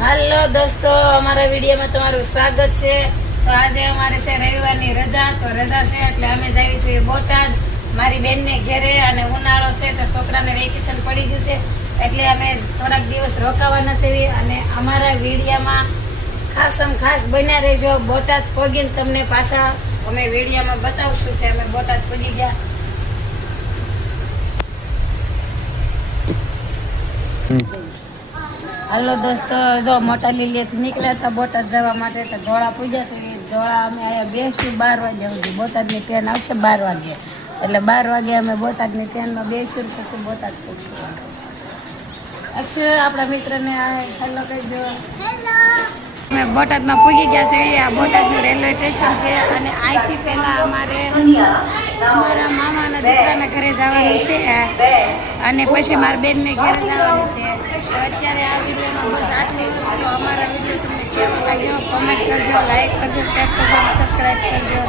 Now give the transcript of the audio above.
Hello दोस्तों, हमारा video में તમારું સ્વાગત છે। તો આજે અમારે છે રવિવારની રજા, તો રજા છે એટલે અમે જઈએ છીએ બોટાદ મારી બેનને ઘરે, અને ઉનાળો છે તો છોકરાને વેકેશન પડી ગયું છે એટલે અમે થોડાક દિવસ રોકાવાના છે। અને અમારા વિડીયોમાં ખાસ બન્યા રહેજો। બોટાદ પગીને તમને પાછા અમે વિડીયોમાં બતાવશું કે અમે બોટાદ પગી ગયા। हेलो दोस्तों, जो मोटा लीलिया निकला था बोटाद जवा माटे तो धोड़ा पूजा से धोड़ा अमे आया बेसू 12 वागे सुधी। बोटाद ની ટ્રેન આવશે 12 વાગે, એટલે 12 વાગે અમે બોટાદ ની ટ્રેન માં બેસું પછી બોટાદ પહોંચીશું। અક્ષય આપણા મિત્રને હેલો કહેજો। હેલો, અમે બોટાદ માં પૂગી ગયા છે। આ બોટાદ નું રેલવે સ્ટેશન છે, અને અહીંથી પહેલા અમારે અમારા મામાના દીકરાના ઘરે જવાનું છે, અને પછી મારા બેનને ઘરે જવાનું છે। તો અત્યારે આ વિડીયોમાં બસ આટલી વસ્તુ। અમારા વિડીયો તમને કેવો લાગ્યો કોમેન્ટ કરજો, લાઈક કરજો, શેર કરજો, સબસ્ક્રાઈબ કરજો।